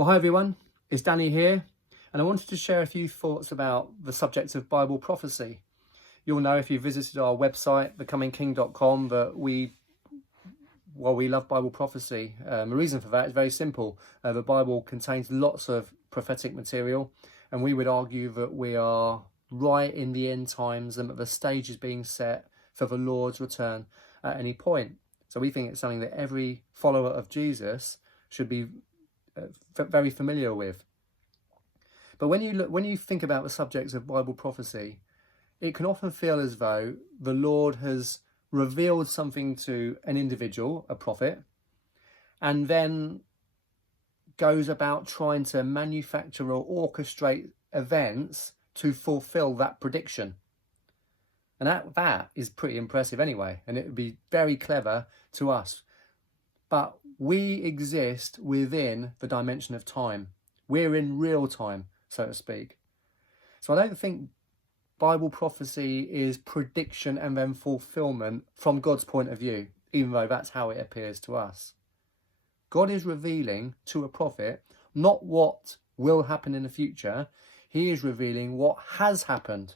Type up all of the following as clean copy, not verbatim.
Well, hi everyone, it's Danny here, and I wanted to share a few thoughts about the subject of Bible prophecy. You'll know if you visited our website, becomingking.com, that we love Bible prophecy. The reason for that is very simple. The Bible contains lots of prophetic material, and we would argue that we are right in the end times and that the stage is being set for the Lord's return at any point. So we think it's something that every follower of Jesus should be very familiar with. But when you think about the subjects of Bible prophecy, it can often feel as though the Lord has revealed something to an individual, a prophet, and then goes about trying to manufacture or orchestrate events to fulfill that prediction. And that is pretty impressive anyway, and it would be very clever to us. But we exist within the dimension of time. We're in real time, so to speak. So I don't think Bible prophecy is prediction and then fulfillment from God's point of view, even though that's how it appears to us. God is revealing to a prophet not what will happen in the future. He is revealing what has happened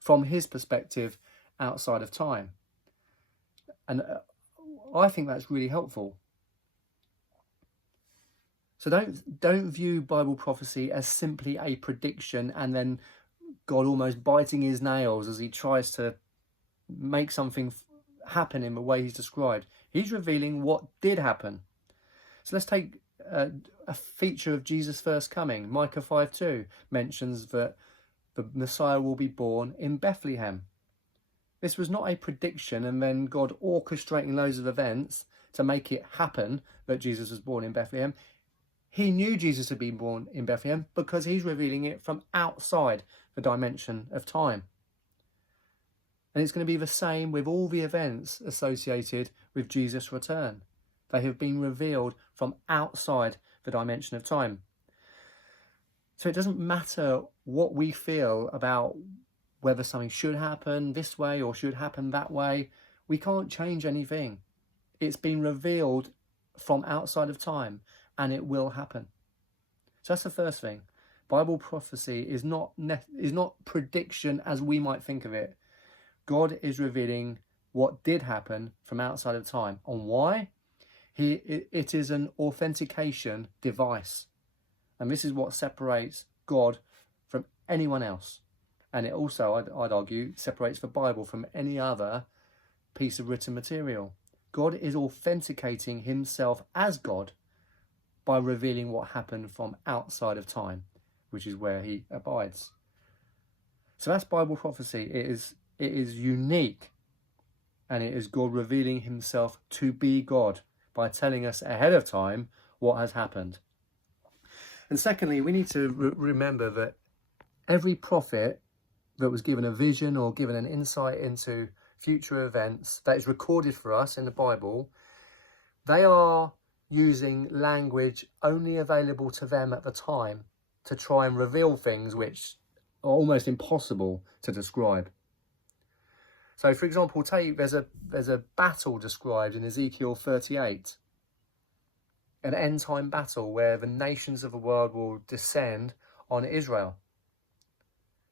from his perspective outside of time. And I think that's really helpful. So don't view Bible prophecy as simply a prediction and then God almost biting his nails as he tries to make something happen in the way he's described. He's revealing what did happen. So let's take a feature of Jesus' first coming. Micah 5:2 mentions that the Messiah will be born in Bethlehem. This was not a prediction and then God orchestrating loads of events to make it happen that Jesus was born in Bethlehem. He knew Jesus had been born in Bethlehem because he's revealing it from outside the dimension of time. And it's going to be the same with all the events associated with Jesus' return. They have been revealed from outside the dimension of time. So it doesn't matter what we feel about whether something should happen this way or should happen that way. We can't change anything. It's been revealed from outside of time, and it will happen. So that's the first thing. Bible prophecy is not prediction as we might think of it. God is revealing what did happen from outside of time. And why? It is an authentication device. And this is what separates God from anyone else. And it also, I'd argue, separates the Bible from any other piece of written material. God is authenticating himself as God by revealing what happened from outside of time, which is where he abides. So that's Bible prophecy. It is unique, and it is God revealing himself to be God by telling us ahead of time what has happened. And secondly, we need to remember that every prophet that was given a vision or given an insight into future events that is recorded for us in the Bible, they are using language only available to them at the time to try and reveal things which are almost impossible to describe. So, for example, there's a battle described in Ezekiel 38, an end-time battle where the nations of the world will descend on Israel.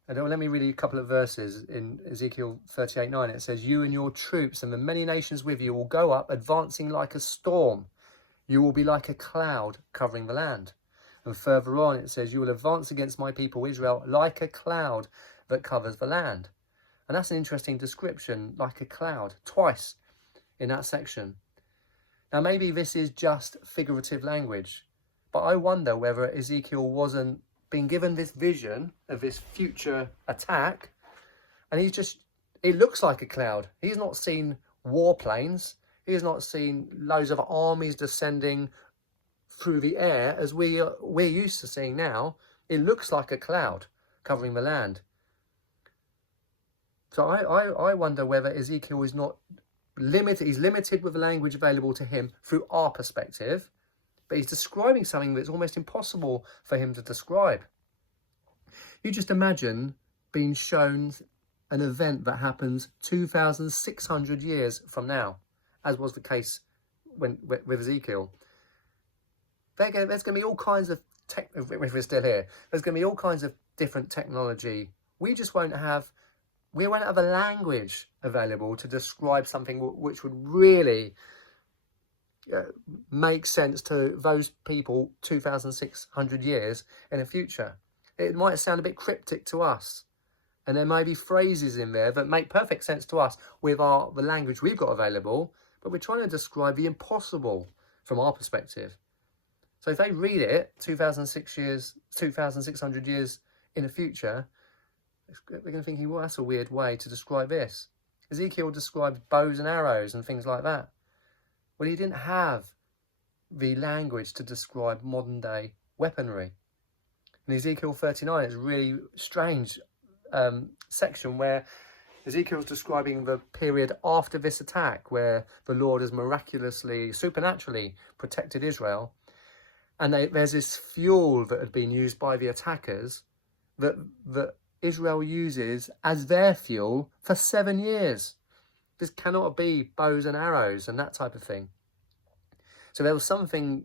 And let me read you a couple of verses in Ezekiel 38:9. It says, "You and your troops and the many nations with you will go up, advancing like a storm. You will be like a cloud covering the land." And further on it says, "You will advance against my people Israel like a cloud that covers the land." And that's an interesting description, like a cloud, twice in that section. Now maybe this is just figurative language, but I wonder whether Ezekiel wasn't being given this vision of this future attack, and it looks like a cloud. He's not seen warplanes. He has not seen loads of armies descending through the air as we're used to seeing now. It looks like a cloud covering the land. So I wonder whether Ezekiel is not limited. He's limited with the language available to him through our perspective, but he's describing something that's almost impossible for him to describe. You just imagine being shown an event that happens 2,600 years from now, as was the case with Ezekiel. There's going to be all kinds of if we're still here, there's going to be all kinds of different technology. We won't have a language available to describe something which would really make sense to those people 2,600 years in the future. It might sound a bit cryptic to us, and there may be phrases in there that make perfect sense to us with the language we've got available, but we're trying to describe the impossible from our perspective. So if they read it 2,600 years in the future, they're going to think, well, that's a weird way to describe this. Ezekiel describes bows and arrows and things like that. Well, he didn't have the language to describe modern day weaponry. In Ezekiel 39, it's a really strange section where Ezekiel's describing the period after this attack, where the Lord has miraculously, supernaturally protected Israel. And there's this fuel that had been used by the attackers that Israel uses as their fuel for 7 years. This cannot be bows and arrows and that type of thing. So there was something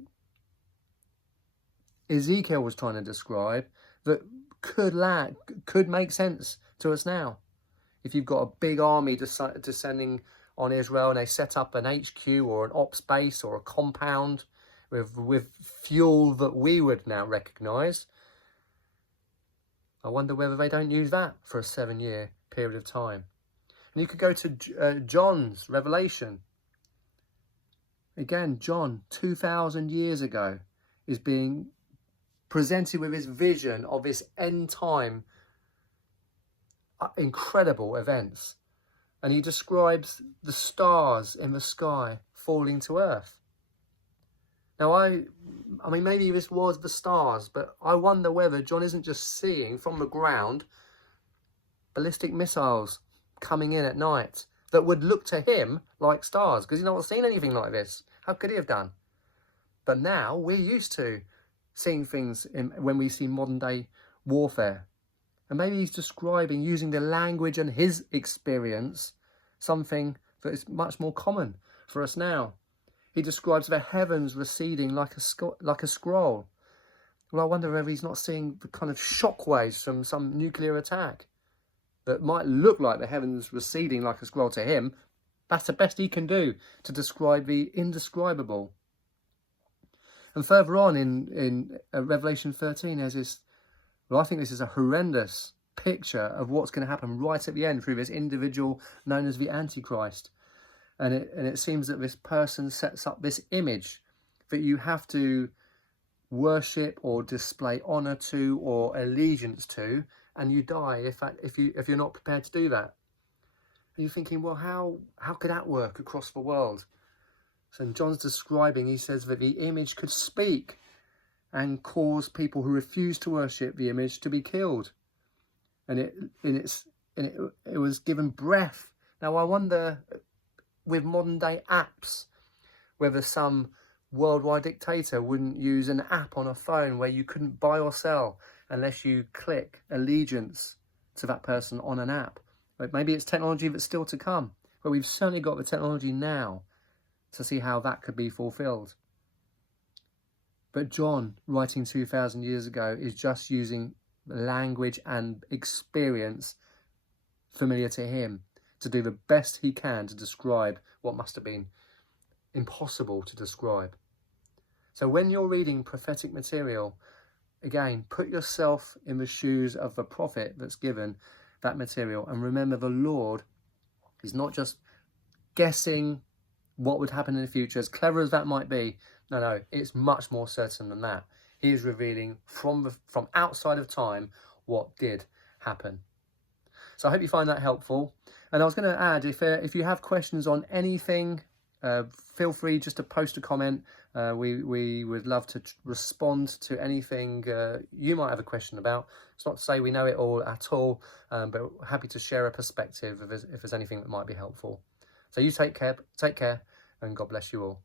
Ezekiel was trying to describe that could make sense to us now. If you've got a big army descending on Israel and they set up an HQ or an ops base or a compound with fuel that we would now recognise, I wonder whether they don't use that for a 7-year period of time. And you could go to John's Revelation. Again, John, 2,000 years ago, is being presented with his vision of this end time incredible events. And he describes the stars in the sky falling to earth. Now, I mean, maybe this was the stars, but I wonder whether John isn't just seeing from the ground ballistic missiles coming in at night that would look to him like stars, because he's not seen anything like this. How could he have done? But now we're used to seeing things when we see modern day warfare. And maybe he's describing, using the language and his experience, something that is much more common for us now. He describes the heavens receding like a scroll. Well, I wonder whether he's not seeing the kind of shockwaves from some nuclear attack that might look like the heavens receding like a scroll to him. That's the best he can do to describe the indescribable. And further on in Revelation 13, there's this, well, I think this is a horrendous picture of what's going to happen right at the end through this individual known as the Antichrist. And it seems that this person sets up this image that you have to worship or display honor to or allegiance to, and you die if you're not prepared to do that. And you're thinking, well, how could that work across the world? So John's describing, he says that the image could speak and cause people who refuse to worship the image to be killed. And it was given breath. Now I wonder, with modern day apps, whether some worldwide dictator wouldn't use an app on a phone where you couldn't buy or sell unless you click allegiance to that person on an app. But maybe it's technology that's still to come, but we've certainly got the technology now to see how that could be fulfilled. But John, writing 2,000 years ago, is just using language and experience familiar to him to do the best he can to describe what must have been impossible to describe. So when you're reading prophetic material, again, put yourself in the shoes of the prophet that's given that material, and remember the Lord is not just guessing what would happen in the future, as clever as that might be. No, it's much more certain than that. He is revealing from outside of time what did happen. So I hope you find that helpful. And I was going to add, if you have questions on anything, feel free just to post a comment. We would love to respond to anything you might have a question about. It's not to say we know it all at all, but happy to share a perspective if there's anything that might be helpful. So you take care, and God bless you all.